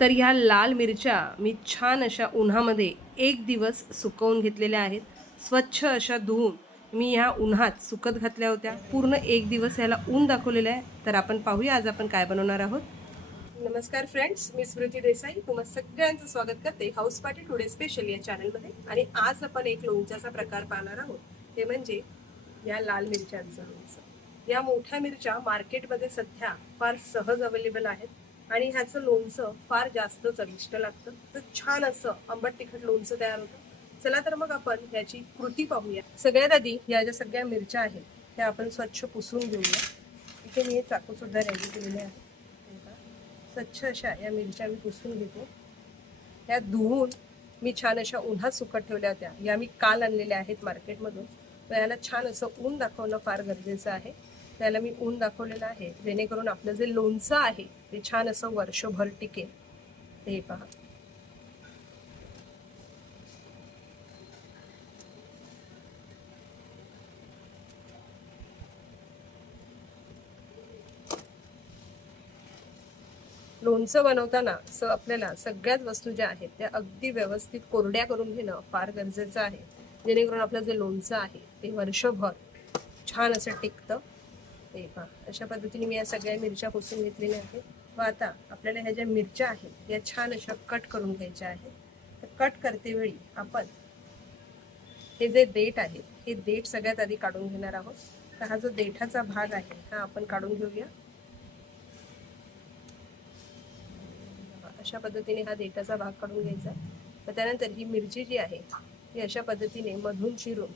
तर ह्या लाल मिरच्या मी छान अशा उन्हामध्ये एक दिवस सुकवून घेतलेल्या आहेत. स्वच्छ अशा धुवून मी ह्या उन्हात सुकत घातल्या होत्या. पूर्ण एक दिवस ह्याला ऊन दाखवलेलं आहे. तर आपण पाहूया आज आपण काय बनवणार आहोत. नमस्कार फ्रेंड्स मी स्मृती देसाई. तुम्हा सगळ्यांचं स्वागत करते हाऊस पार्टी टुडे स्पेशल या चॅनलमध्ये आणि आज आपण एक लोणच्याचा प्रकार पाहणार आहोत. ते म्हणजे या लाल मिरच्यांचं. लोणचं या मोठ्या मिरच्या मार्केटमध्ये सध्या फार सहज अवेलेबल आहेत. आणि ह्याचं लोणचं फार जास्त चविष्ट लागतं. तर छान असं आंबट तिखट लोणचं तयार होतं. चला तर मग आपण ह्याची कृती पाहूया. सगळ्यात आधी या ज्या सगळ्या मिरच्या आहेत त्या आपण स्वच्छ पुसून घेऊया. इथे मी हे चाकूसुद्धा रेडी केलेले आहे. स्वच्छ अशा या मिरच्या मी पुसून घेते. ह्या धुवून मी छान अशा उन्हात सुकत ठेवल्या होत्या. या मी काल आणलेल्या आहेत मार्केटमधून तर याला छान असं ऊन दाखवणं फार गरजेचं आहे. त्याला मी ऊन दाखवलेलं आहे. जेणेकरून आपलं जे लोणचं आहे ते छान असं वर्षभर टिकेल. हे पहा. लोणचं बनवताना स आपल्याला सगळ्याच वस्तू ज्या आहेत त्या अगदी व्यवस्थित कोरड्या करून घेणं फार गरजेचं आहे. जेणेकरून आपलं जे लोणचं आहे ते वर्षभर छान असं टिकतं. ते पहा अशा पद्धतीने मी या सगळ्या मिरच्या पुसून घेतलेल्या आहेत. व आता आपल्याला ह्या ज्या मिरच्या आहेत या छान अशा कट करून घ्यायच्या आहेत. तर कट करते वेळी आपण हे जे देठ आहे हे देठ सगळ्यात आधी काढून घेणार आहोत. तर हा जो देठाचा भाग आहे हा आपण काढून घेऊया. अशा पद्धतीने हा देठाचा भाग काढून घ्यायचा. आहे त्यानंतर ही मिरची जी आहे ही अशा पद्धतीने मधून चिरून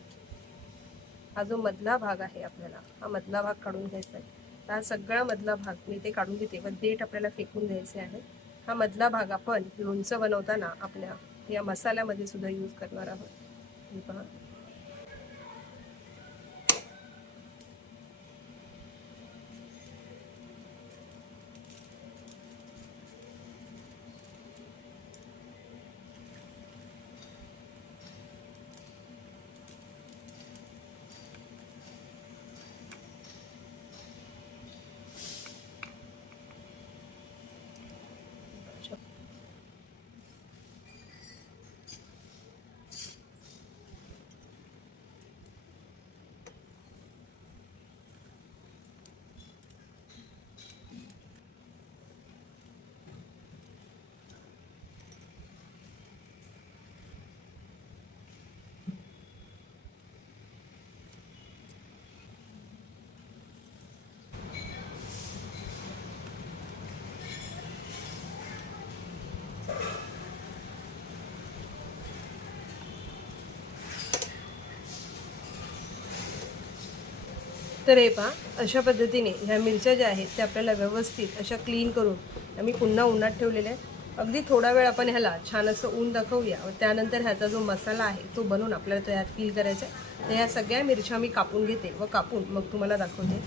हा जो मधला भाग आहे आपल्याला हा मधला भाग काढून घ्यायचा आहे. हा सगळा मधला भाग मी ते काढून घेते. व देठ आपल्याला फेकून द्यायचे आहे. हा मधला भाग आपण लोणचं बनवताना आपल्या या मसाल्यामध्ये सुद्धा यूज करणार आहोत. हे पहा. तर हे पहा अशा पद्धतीने ह्या मिरच्या ज्या आहेत त्या आपल्याला व्यवस्थित अशा क्लीन करून आम्ही पुन्हा उन्हात ठेवलेल्या आहेत. अगदी थोडा वेळ आपण ह्याला छान असं ऊन दाखवूया. व त्यानंतर ह्याचा जो मसाला आहे तो बनवून आपल्याला तयार फील करायचा आहे. तर ह्या सगळ्या मिरच्या मी कापून घेते व कापून मग तुम्हाला दाखवते.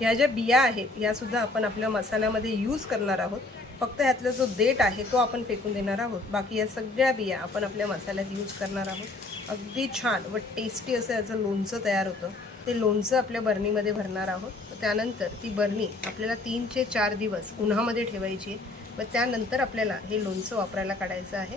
ह्या ज्या बिया आहेत यासुद्धा आपण आपल्या मसाल्यामध्ये यूज करणार आहोत. फक्त ह्यातला जो देठ आहे तो आपण फेकून देणार आहोत. बाकी या सगळ्या बिया आपण आपल्या मसाल्यात यूज करणार आहोत. अगदी छान व टेस्टी असं याचं लोणचं तयार होतं. ते लोणचं आपल्या बरणीमध्ये भरणार आहोत. त्यानंतर ती बरणी आपल्याला तीन ते चार दिवस उन्हामध्ये ठेवायची आहे. व त्यानंतर आपल्याला हे लोणचं वापरायला काढायचं आहे.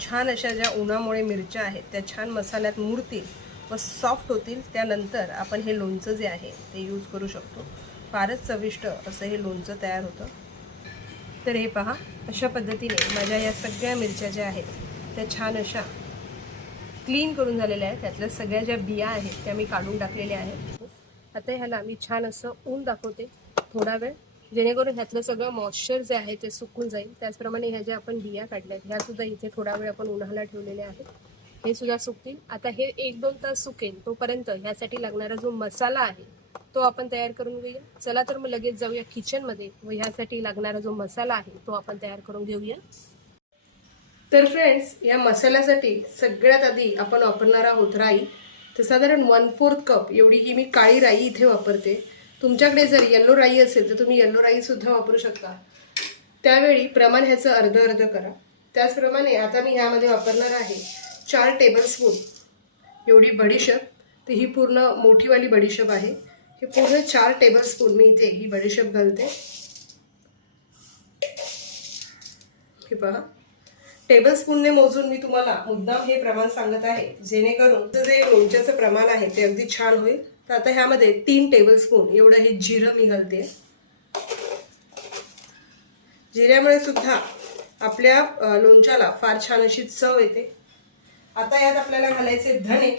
छान अशा ज्या उन्हामुळे मिरच्या आहेत त्या छान मसाल्यात मुरतील व सॉफ्ट होतील. त्यानंतर आपण हे लोणचं जे आहे ते यूज करू शकतो. फारच चविष्ट असं हे लोणचं तयार होतं. तर हे पहा अशा पद्धतीने माझ्या या सगळ्या मिरच्या ज्या आहेत त्या छान अशा क्लीन करून झालेल्या आहेत. त्यातल्या सगळ्या ज्या बिया आहेत त्या मी काढून टाकलेल्या आहेत. आता ह्याला मी छान असं ऊन दाखवते थोडा वेळ. जेणेकरून ह्यातलं सगळं मॉइश्चर जे आहे ते सुकून जाईल. त्याचप्रमाणे ह्या ज्या आपण बिया काढल्या आहेत ह्या सुद्धा इथे थोडा वेळ आपण उन्हाला ठेवलेल्या आहेत. हे सुद्धा सुकतील. आता हे एक दोन तास सुकेल तोपर्यंत ह्यासाठी लागणारा जो मसाला आहे तो आपण तयार करून घेऊया. चला तर मग लगेच जाऊया किचनमध्ये व ह्यासाठी लागणारा जो मसाला आहे तो आपण तयार करून घेऊया. तर फ्रेंड्स या मसाल्यासाठी सगळ्यात आधी आपण वापरणार आहोत राई. तर साधारण वन फोर्थ कप एवढी ही मी काळी राई इथे वापरते. तुमच्याकडे जर येल्लो राई असेल तर तुम्ही येल्लो राईसुद्धा वापरू शकता. त्यावेळी प्रमाण ह्याचं अर्ध अर्ध करा. त्याचप्रमाणे आता मी ह्यामध्ये वापरणार आहे चार टेबलस्पून एवढी बडीशेप. तर ही पूर्ण मोठीवाली बडीशेप आहे. हे पूर्ण चार टेबलस्पून मी इथे ही बडीशेप घालते. हे पहा. टेबल स्पूनने मोजून मी तुम्हाला मुद्दाम हे प्रमाण सांगत आहे. जेणेकरून जे लोणच्याचं प्रमाण आहे ते अगदी छान होईल. तर आता ह्यामध्ये तीन टेबल स्पून एवढं हे जिरं मी घालते. जिऱ्यामुळे सुद्धा आपल्या लोणच्याला फार छान अशी चव येते. आता यात आपल्याला घालायचे धणे.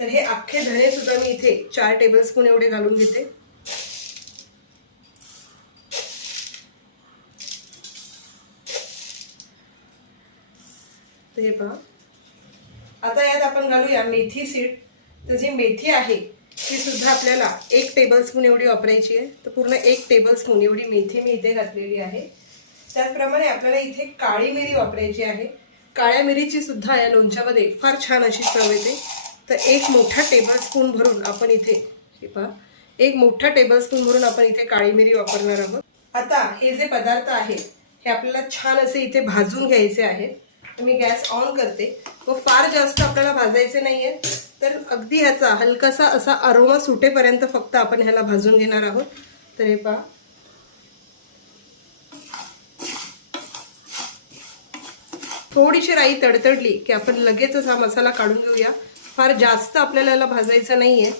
तर हे अख्खे धणे सुद्धा मी इथे चार टेबलस्पून एवढे घालून घेते. तर हे पहा आता यात आपण घालूया मेथी सीड. तर जी मेथी आहे ती सुद्धा आपल्याला एक टेबलस्पून एवढी वापरायची आहे. तर पूर्ण एक टेबलस्पून एवढी मेथी मी इथे घातलेली आहे. त्याचप्रमाणे आपल्याला इथे काळी मिरी वापरायची आहे. काळ्या मिरीची सुद्धा या लोणच्यामध्ये फार छान अशी चव येते. तर एक मोठा टेबलस्पून भरून आपण इथे हे पहा. एक मोठा टेबलस्पून भरून आपण इथे काळी मिरी वापरणार आहोत. आता हे जे पदार्थ आहेत हे आपल्याला छान असे इथे भाजून घ्यायचे आहेत. मी गॅस ऑन करते. व फार जास्त आपल्याला भाजायचे नाहीये. तर अगदी ह्याचा हलकासा असा अरोमा सुटेपर्यंत फक्त आपण ह्याला भाजून घेणार आहोत. तर हे पहा. थोडीशी राई तडतडली की आपण लगेचच हा मसाला काढून घेऊया. फार जास्त आपल्याला याला भाजायचं नाहीये.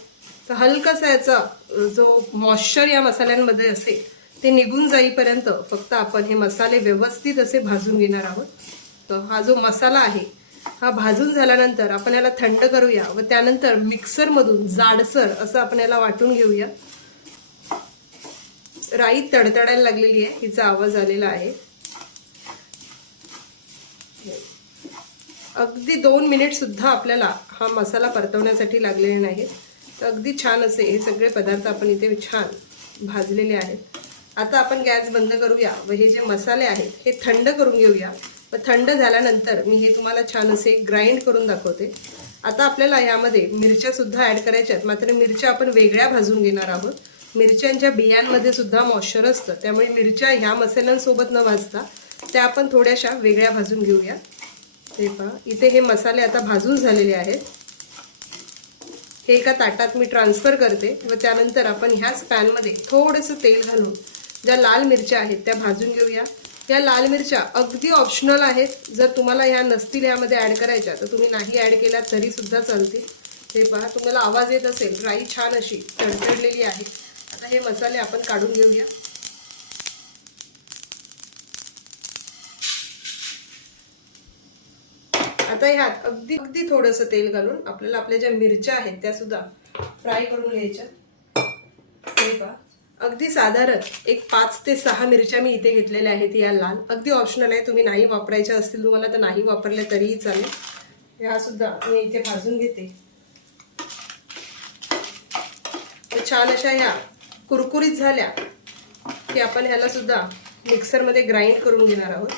तर हलकासा याचा जो मॉइश्चर या मसाल्यांमध्ये असेल ते निघून जाईपर्यंत फक्त आपण हे मसाले व्यवस्थित असे भाजून घेणार आहोत. हा जो मसाला आहे हा भाजून झाल्यानंतर आपण याला थंड करूया व त्यानंतर मिक्सरमधून जाडसर असं आपण याला वाटून घेऊया. राई तडतडायला लागलेली आहे हिचा आवाज आलेला आहे. अगदी दोन मिनिटसुद्धा आपल्याला हा मसाला परतवण्यासाठी लागलेले नाहीत. तर अगदी छान असे हे सगळे पदार्थ आपण इथे छान भाजलेले आहेत. आता आपण गॅस बंद करूया व हे जे मसाले आहेत हे थंड करून घेऊया. व थंड झाल्यानंतर मी हे तुम्हाला छान असे ग्राइंड करून दाखवते. आता आपल्याला यामध्ये मिरच्यासुद्धा ॲड करायच्या आहेत. मात्र मिरच्या आपण वेगळ्या भाजून घेणार आहोत. मिरच्यांच्या बियांमध्ये सुद्धा मॉइश्चर असतं. त्यामुळे मिरच्या ह्या मसाल्यांसोबत न भाजता त्या आपण थोड्याशा वेगळ्या भाजून घेऊया. ते पहा. इथे हे मसाले आता भाजून झालेले आहेत. हे एका ताटात मी ट्रान्सफर करते व त्यानंतर आपण ह्याच पॅनमध्ये थोडंसं तेल घालून ज्या लाल मिरच्या आहेत त्या भाजून घेऊया. या लाल मिरच्या अगदी ऑप्शनल आहेत. जर तुम्हाला ह्या नसतील ह्यामध्ये ॲड करायच्या तर तुम्ही नाही ॲड केल्या तरीसुद्धा चालतील. ते पहा तुम्हाला आवाज येत असेल राई छान अशी तडतडलेली आहे. आता हे मसाले आपण काढून घेऊया. आता ह्यात अगदी अगदी थोडंसं तेल घालून आपल्याला आपल्या ज्या मिरच्या आहेत त्या सुद्धा फ्राय करून घ्यायच्या. हे पहा. अगदी साधारण एक पाच ते सहा मिरच्या मी इथे घेतलेल्या आहेत या लाल. अगदी ऑप्शनल आहे तुम्ही नाही वापरायच्या असतील तुम्हाला तर नाही वापरल्या तरीही चालेल. ह्या सुद्धा मी इथे भाजून घेते. छान अशा ह्या कुरकुरीत झाल्या की आपण ह्याला सुद्धा मिक्सरमध्ये ग्राइंड करून घेणार आहोत.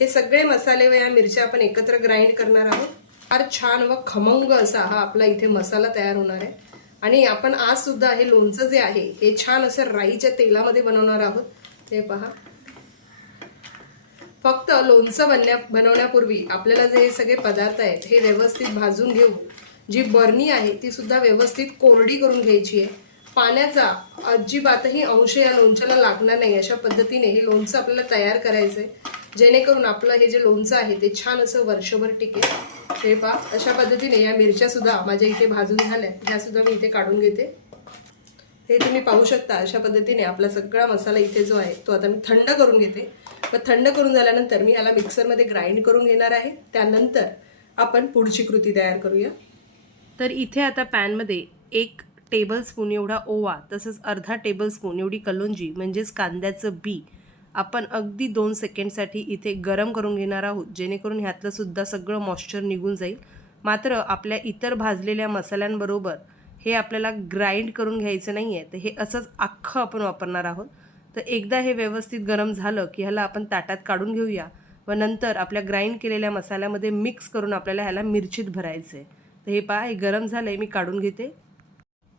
हे सगळे मसाले व या मिरच्या आपण एकत्र ग्राइंड करणार आहोत. फार छान व खमंग असा हा आपला इथे मसाला तयार होणार आहे. आणि आपण आज सुद्धा हे लोणचं जे आहे हे छान असं राईच्या तेलामध्ये बनवणार आहोत. ते पहा. फक्त लोणचं बनण्या बनवण्यापूर्वी आपल्याला जे हे सगळे पदार्थ आहेत हे व्यवस्थित भाजून घेऊन जी बरणी आहे ती सुद्धा व्यवस्थित कोरडी करून घ्यायची आहे. पाण्याचा अजिबातही अंश या लोणच्याला लागणार नाही. अशा पद्धतीने हे लोणचं आपल्याला तयार करायचं आहे जेणेकरून आपलं हे जे लोणचं आहे ते छान असं वर्षभर टिकेल. हे पा अशा पद्धतीने या मिरच्या सुद्धा माझ्या इथे भाजून झाल्या. ह्या सुद्धा मी इथे काढून घेते. हे तुम्ही पाहू शकता अशा पद्धतीने आपला सगळा मसाला इथे जो आहे तो आता मी थंड करून घेते. व थंड करून झाल्यानंतर मी ह्याला मिक्सरमध्ये ग्राइंड करून घेणार आहे. त्यानंतर आपण पुढची कृती तयार करूया. तर इथे आता पॅनमध्ये एक टेबल स्पून एवढा ओवा तसंच अर्धा टेबल स्पून एवढी कलोंजी म्हणजेच कांद्याचं बी आपण अगदी दोन सेकंडसाठी इथे गरम करून घेणार आहोत जेणेकरून ह्यातलं सुद्धा सगळं मॉइश्चर निघून जाईल. मात्र आपल्या इतर भाजलेल्या मसाल्यांबरोबर हे आपल्याला ग्राइंड करून घ्यायचं नाही आहे तर हे असंच अख्खं आपण वापरणार आहोत. तर एकदा हे व्यवस्थित गरम झालं की ह्याला आपण ताटात काढून घेऊया व नंतर आपल्या ग्राइंड केलेल्या मसाल्यामध्ये मिक्स करून आपल्याला ह्याला मिरचीत भरायचं आहे तर हे पहा हे गरम झालं आहे मी काढून घेते.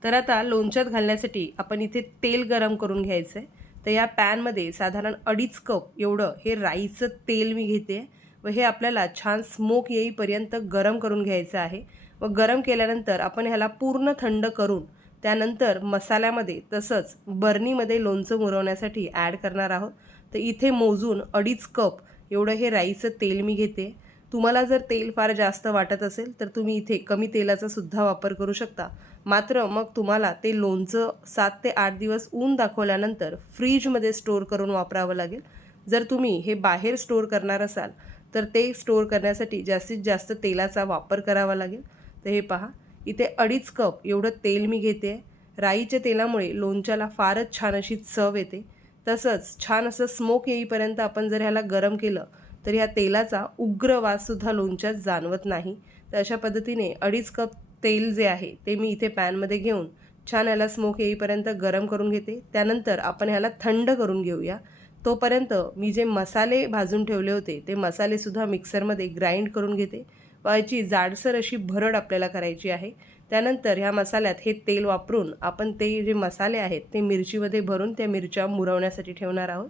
तर आता लोणच्यात घालण्यासाठी आपण इथे तेल गरम करून घ्यायचं आहे तर या पॅनमध्ये साधारण अडीच कप एवढं हे राईचं तेल मी घेते व हे आपल्याला छान स्मोक येईपर्यंत गरम करून घ्यायचं आहे व गरम केल्यानंतर आपण ह्याला पूर्ण थंड करून त्यानंतर मसाल्यामध्ये तसंच बर्नीमध्ये लोणचं मुरवण्यासाठी ॲड करणार आहोत. तर इथे मोजून अडीच कप एवढं हे राईचं तेल मी घेते. तुम्हाला जर तेल फार जास्त वाटत असेल तर तुम्ही इथे कमी तेलाचा सुद्धा वापर करू शकता. मात्र मग तुम्हाला ते लोणचं सात ते आठ दिवस ऊन दाखवल्यानंतर फ्रीजमध्ये स्टोअर करून वापरावं लागेल. जर तुम्ही हे बाहेर स्टोअर करणार असाल तर ते स्टोअर करण्यासाठी जास्तीत जास्त तेलाचा वापर करावा लागेल. तर हे पहा इथे अडीच कप एवढं तेल मी घेते. राईच्या तेलामुळे लोणच्याला फारच छान अशी चव येते. तसंच छान असं स्मोक येईपर्यंत आपण जर ह्याला गरम केलं तर ह्या तेलाचा उग्र वाससुद्धा लोणच्यात जाणवत नाही. तर अशा पद्धतीने अडीच कप तेल जे आहे ते मी इथे पॅनमध्ये घेऊन छान ह्याला स्मोक येईपर्यंत गरम करून घेते. त्यानंतर आपण ह्याला थंड करून घेऊया. तोपर्यंत मी जे मसाले भाजून ठेवले होते ते मसालेसुद्धा मिक्सरमध्ये ग्राइंड करून घेते. व याची जाडसर अशी भरड आपल्याला करायची आहे. त्यानंतर ह्या मसाल्यात हे तेल वापरून आपण ते जे मसाले आहेत ते मिरचीमध्ये भरून त्या मिरच्या मुरवण्यासाठी ठेवणार आहोत.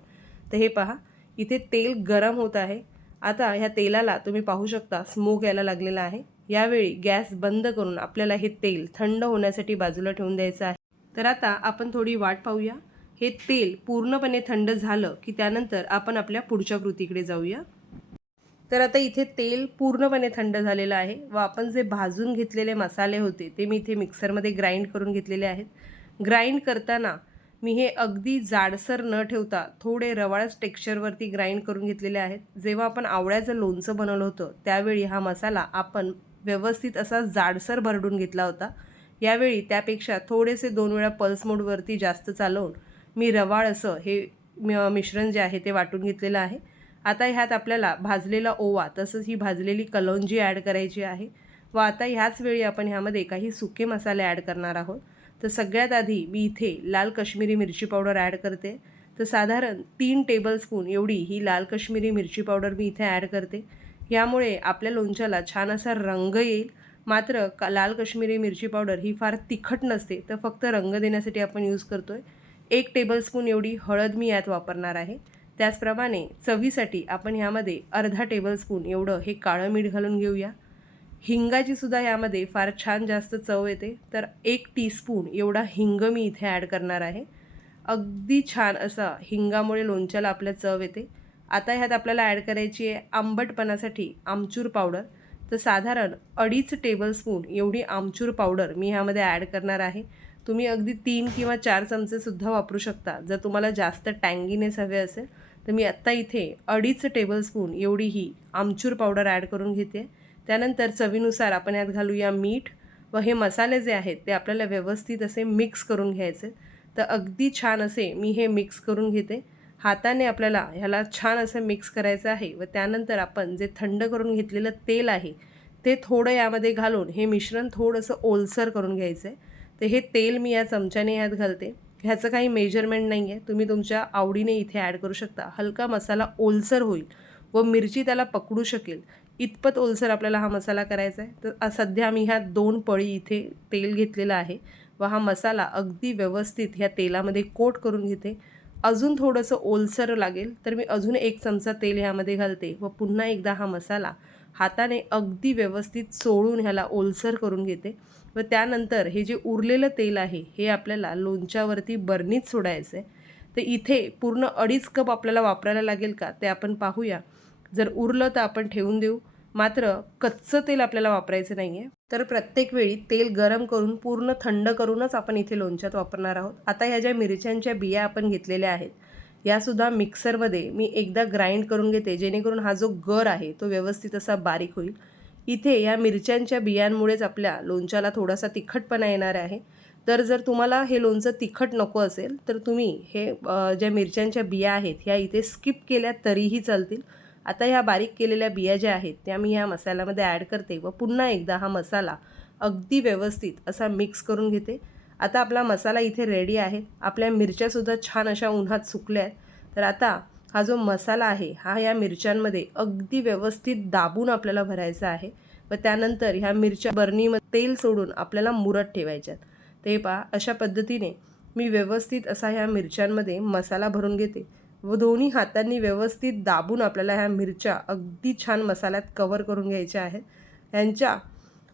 तर हे पहा इथे तेल गरम होत आहे. आता ह्या तेलाला तुम्ही पाहू शकता स्मोक यायला लागलेला आहे. यावेळी गॅस बंद करून आपल्याला हे तेल थंड होण्यासाठी बाजूला ठेवून द्यायचं आहे. तर आता आपण थोडी वाट पाहूया. हे तेल पूर्णपणे थंड झालं की त्यानंतर आपण आपल्या पुढच्या कृतीकडे जाऊया. तर आता इथे तेल पूर्णपणे थंड झालेलं आहे व आपण जे भाजून घेतलेले मसाले होते ते मी इथे मिक्सरमध्ये ग्राइंड करून घेतलेले आहेत. ग्राइंड करताना मी हे अगदी जाडसर न ठेवता थोडे रवाळच टेक्स्चरवरती ग्राइंड करून घेतलेले आहेत. जेव्हा आपण आवळ्याचं लोणचं बनवलं होतं त्यावेळी हा मसाला आपण व्यवस्थित असा जाडसर भरडून घेतला होता. यावेळी त्यापेक्षा थोडेसे दोन वेळा पल्स मोडवरती जास्त चालवून मी रवाळ असं हे म- मिश्रण जे आहे ते वाटून घेतलेलं आहे. आता ह्यात आपल्याला भाजलेला ओवा तसंच ही भाजलेली कलौंजी ॲड करायची आहे. व आता ह्याच वेळी आपण ह्यामध्ये काही सुके मसाले ॲड करणार आहोत. तर सगळ्यात आधी मी इथे लाल कश्मीरी मिरची पावडर ॲड करते. तर साधारण तीन टेबलस्पून एवढी ही लाल कश्मीरी मिरची पावडर मी इथे ॲड करते. यामुळे आपल्या लोणच्याला छान असा रंग येईल. मात्र का लाल कश्मीरी मिरची पावडर ही फार तिखट नसते तर फक्त रंग देण्यासाठी आपण यूज करतो आहे एक टेबलस्पून एवढी हळद मी यात वापरणार आहे. त्याचप्रमाणे चवीसाठी आपण ह्यामध्ये अर्धा टेबलस्पून एवढं हे काळं मीठ घालून घेऊया. हिंगाची सुद्धा यामध्ये फार छान जास्त चव येते. तर एक टीस्पून एवढा हिंग मी इथे ॲड करणार आहे. अगदी छान असा हिंगामुळे लोणच्याला आपल्या चव येते. आता ह्यात आपल्याला ॲड करायची आहे आंबटपणासाठी आमचूर पावडर तर साधारण अडीच टेबलस्पून एवढी आमचूर पावडर मी ह्यामध्ये ॲड करणार आहे. तुम्ही अगदी तीन किंवा चार चमचेसुद्धा वापरू शकता. जर तुम्हाला जास्त टँगीनेस हवे असेल तर मी आत्ता इथे अडीच टेबलस्पून एवढी ही आमचूर पावडर ॲड करून घेते. त्यानंतर चवीनुसार आपण यात घालूया मीठ व हे मसाले जे आहेत ते आपल्याला व्यवस्थित असे मिक्स करून घ्यायचे. तर अगदी छान असे मी हे मिक्स करून घेते. हाताने आपल्याला ह्याला छान असं मिक्स करायचं आहे व त्यानंतर आपण जे थंड करून घेतलेलं तेल आहे ते थोडं यामध्ये घालून हे मिश्रण थोडंसं ओलसर करून घ्यायचं आहे. तर हे तेल मी या चमच्याने यात घालते. ह्याचं काही मेजरमेंट नाही आहे तुम्ही तुमच्या आवडीने इथे ॲड करू शकता. हलका मसाला ओलसर होईल व मिरची त्याला पकडू शकेल. इतपत ओलसर आपल्याला हा मसाला करायचा आहे. तर सध्या मी ह्या दोन पळी इथे तेल घेतलेलं आहे व हा मसाला अगदी व्यवस्थित ह्या तेलामध्ये कोट करून घेते. अजून थोडंसं ओलसर लागेल तर मी अजून एक चमचा तेल ह्यामध्ये घालते व पुन्हा एकदा हा मसाला हाताने अगदी व्यवस्थित चोळून ह्याला ओलसर करून घेते. व त्यानंतर हे जे उरलेलं तेल आहे हे आपल्याला लोणच्यावरती बर्नीत सोडायचं आहे. तर इथे पूर्ण अडीच कप आपल्याला वापरायला लागेल का ते आपण पाहूया. जर उरलं तर आपण ठेवून देऊ. मात्र कच्चं तेल आपल्याला वापरायचं नाही आहे तर प्रत्येक वेळी तेल गरम करून पूर्ण थंड करूनच आपण इथे लोणच्यात वापरणार आहोत. आता ह्या ज्या मिरच्यांच्या बिया आपण घेतलेल्या आहेत यासुद्धा मिक्सरमध्ये मी एकदा ग्राइंड करून घेते. जेणेकरून हा जो गर आहे तो व्यवस्थित असा बारीक होईल. इथे या मिरच्यांच्या बियांमुळेच आपल्या लोणच्याला थोडासा तिखटपणा येणार आहे. तर जर तुम्हाला हे लोणचं तिखट नको असेल तर तुम्ही हे ज्या मिरच्यांच्या बिया आहेत ह्या इथे स्किप केल्या तरीही चालतील. आता ह्या बारीक केलेल्या बिया ज्या आहेत त्या मी ह्या मसाल्यामध्ये ॲड करते व पुन्हा एकदा हा मसाला अगदी व्यवस्थित असा मिक्स करून घेते. आता आपला मसाला इथे रेडी आहे. आपल्या मिरच्यासुद्धा छान अशा उन्हात सुकल्या आहेत. तर आता हा जो मसाला आहे हा या मिरच्यांमध्ये अगदी व्यवस्थित दाबून आपल्याला भरायचा आहे व त्यानंतर ह्या मिरच्या बर्नीमध्ये तेल सोडून आपल्याला मुरत ठेवायच्यात ते पहा अशा पद्धतीने मी व्यवस्थित असा ह्या मिरच्यांमध्ये मसाला भरून घेते. व दोन्ही हातांनी व्यवस्थित दाबून आपल्याला ह्या मिरच्या अगदी छान मसाल्यात कवर करून घ्यायच्या आहेत. ह्यांच्या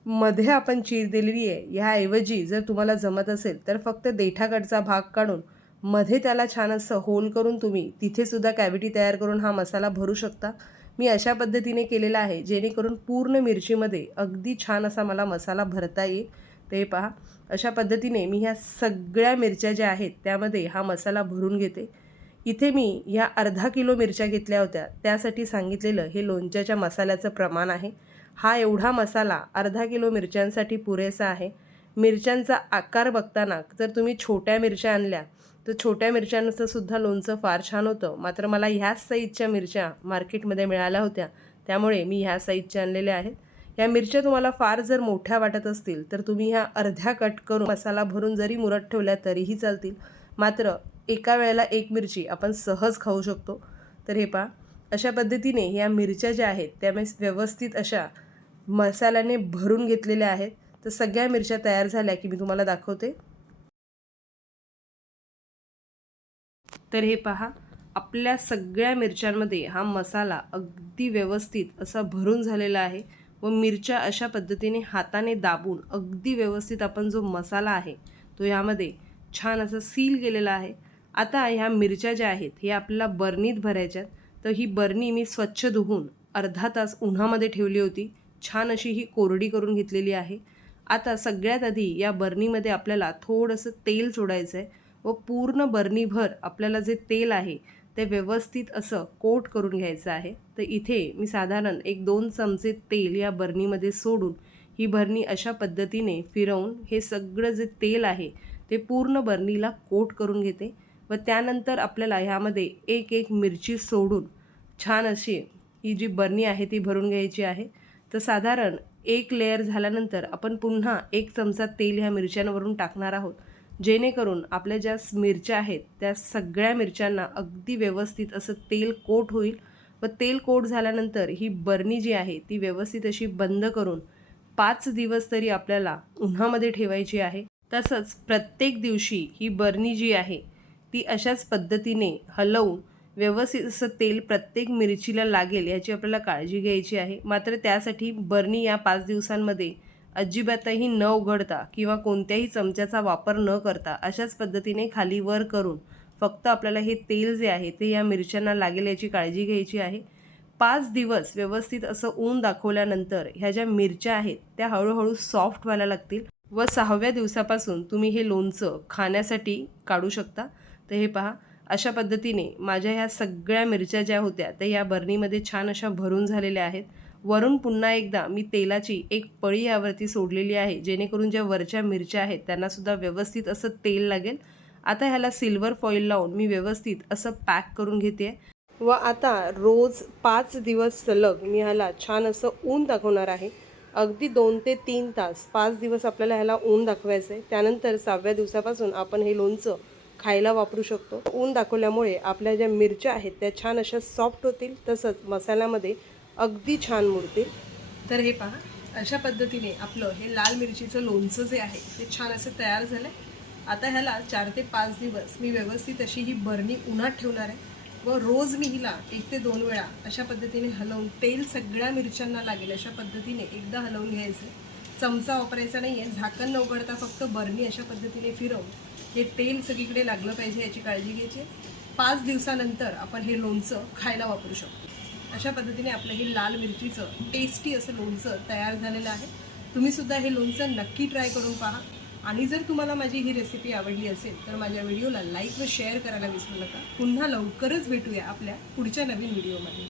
मध्ये आपण चीर दिलेली आहे. ह्याऐवजी जर तुम्हाला जमत असेल तर फक्त देठाकडचा भाग काढून मध्ये त्याला छान असं होल करून तुम्ही तिथेसुद्धा कॅविटी कॅव्हिटी तयार करून हा मसाला भरू शकता. मी अशा पद्धतीने केलेला आहे जेणेकरून पूर्ण मिरचीमध्ये अगदी छान असा मला मसाला भरता येईल. ते पहा. अशा पद्धतीने मी ह्या सगळ्या मिरच्या ज्या आहेत त्यामध्ये हा मसाला भरून घेते. इथे मी ह्या अर्धा किलो मिरच्या घेतल्या होत्या. त्यासाठी सांगितलेलं हे लोणच्याच्या मसाल्याचं प्रमाण आहे. हा एवढा मसाला अर्धा किलो मिरच्यांसाठी पुरेसा आहे. मिरच्यांचा आकार बघताना जर तुम्ही छोट्या मिरच्या आणल्या तर छोट्या मिरच्यांचं सुद्धा लोणचं फार छान होतं. मात्र मला ह्याच साईजच्या मिरच्या मार्केटमध्ये मिळाल्या होत्या. त्यामुळे मी ह्या साईजच्या आणलेल्या आहेत. या मिरच्या तुम्हाला फार जर मोठ्या वाटत असतील तर तुम्ही ह्या अर्ध्या कट करून मसाला भरून जरी मुरत ठेवल्या तरीही चालतील. मात्र एका वेळेला एक मिरची आपण सहज खाऊ शकतो. तर हे पहा अशा पद्धतीने या मिरच्या ज्या आहेत त्या मी व्यवस्थित अशा मसाल्याने भरून घेतलेल्या आहेत. तर सगळ्या मिरच्या तयार झाल्या की मी तुम्हाला दाखवते. तर हे पहा आपल्या सगळ्या मिरच्यांमध्ये हा मसाला अगदी व्यवस्थित असा भरून झालेला आहे व मिरच्या अशा पद्धतीने हाताने दाबून अगदी व्यवस्थित आपण जो मसाला आहे तो यामध्ये छान असं सील गेलेला आहे. आता ह्या मिरच्या ज्या आहेत हे आपल्याला बर्नीत भरायच्यात तर ही बर्नी मी स्वच्छ धुवून अर्धा तास उन्हामध्ये ठेवली होती. छान अशी ही कोरडी करून घेतलेली आहे. आता सगळ्यात आधी या बर्नीमध्ये आपल्याला थोडंसं तेल सोडायचं आहे व पूर्ण बर्नीभर आपल्याला जे तेल आहे ते व्यवस्थित असं कोट करून घ्यायचं आहे. तर इथे मी साधारण एक दोन चमचे तेल या बर्नीमध्ये सोडून ही बर्नी अशा पद्धतीने फिरवून हे सगळं जे तेल आहे ते पूर्ण बर्नीला कोट करून घेते. व त्यानंतर आपल्याला ह्यामध्ये एक एक मिरची सोडून छान अशी ही जी बर्नी आहे ती भरून घ्यायची आहे. तर साधारण एक लेअर झाल्यानंतर आपण पुन्हा एक चमचा तेल ह्या मिरच्यांवरून टाकणार आहोत. जेणेकरून आपल्या ज्या मिरच्या आहेत त्या सगळ्या मिरच्यांना अगदी व्यवस्थित असं तेल कोट होईल व तेल कोट झाल्यानंतर ही बर्नी जी आहे ती व्यवस्थित अशी बंद करून पाच दिवस तरी आपल्याला उन्हामध्ये ठेवायची आहे. तसंच प्रत्येक दिवशी ही बर्नी जी आहे ती अशाच पद्धतीने हलवून व्यवस्थित असं तेल प्रत्येक मिरचीला लागेल याची आपल्याला काळजी घ्यायची आहे. मात्र त्यासाठी बर्नी या पाच दिवसांमध्ये अजिबातही न उघडता किंवा कोणत्याही चमच्याचा वापर न करता अशाच पद्धतीने खाली वर करून फक्त आपल्याला हे तेल जे आहे ते या मिरच्यांना लागेल याची काळजी घ्यायची आहे. पाच दिवस व्यवस्थित असं ऊन दाखवल्यानंतर ह्या ज्या मिरच्या आहेत त्या हळूहळू सॉफ्ट व्हायला लागतील व सहाव्या दिवसापासून तुम्ही हे लोणचं खाण्यासाठी काढू शकता. तर हे पहा अशा पद्धतीने माझ्या ह्या सगळ्या मिरच्या ज्या होत्या त्या या बर्नीमध्ये छान अशा भरून झालेल्या आहेत. वरून पुन्हा एकदा मी तेलाची एक पळी यावरती सोडलेली आहे जेणेकरून ज्या वरच्या मिरच्या आहेत त्यांनासुद्धा व्यवस्थित असं तेल लागेल. आता ह्याला सिल्वर फॉईल लावून मी व्यवस्थित असं पॅक करून घेते व आता रोज पाच दिवस सलग मी ह्याला छान असं ऊन दाखवणार आहे. अगदी दोन ते तीन तास पाच दिवस आपल्याला ह्याला ऊन दाखवायचं आहे त्यानंतर सहाव्या दिवसापासून आपण हे लोणचं खायला वापरू शकतो. ऊन दाखवल्यामुळे आपल्या ज्या मिरच्या आहेत त्या छान अशा सॉफ्ट होतील तसंच मसाल्यामध्ये अगदी छान मुरतील. तर हे पहा अशा पद्धतीने आपलं हे लाल मिरचीचं लोणचं जे आहे ते छान असं तयार झालं आहे आता ह्याला चार ते पाच दिवस मी व्यवस्थित अशी ही बरणी उन्हात ठेवणार आहे. व रोज मी हिला एक ते दोन वेळा अशा पद्धतीने हलवून तेल सगळ्या मिरच्यांना लागेल अशा पद्धतीने एकदा हलवून घ्यायचं. चमचा वापरायचा नाही आहे झाकण न उघडता फक्त बरणी अशा पद्धतीने फिरवून हे तेल सगळीकडे लागलं पाहिजे याची काळजी घ्यायची. पाच दिवसानंतर आपण हे लोणचं खायला वापरू शकतो. अशा पद्धतीने आपलं हे लाल मिरचीचं टेस्टी असं लोणचं तयार झालेलं आहे. तुम्ही सुद्धा हे लोणचं नक्की ट्राय करून पहा. आणि जर तुम्हाला माझी ही रेसिपी आवडली असेल तर माझ्या व्हिडिओला लाईक व शेअर करायला विसरू नका. पुन्हा लवकरच भेटूया आपल्या पुढच्या नवीन व्हिडिओमध्ये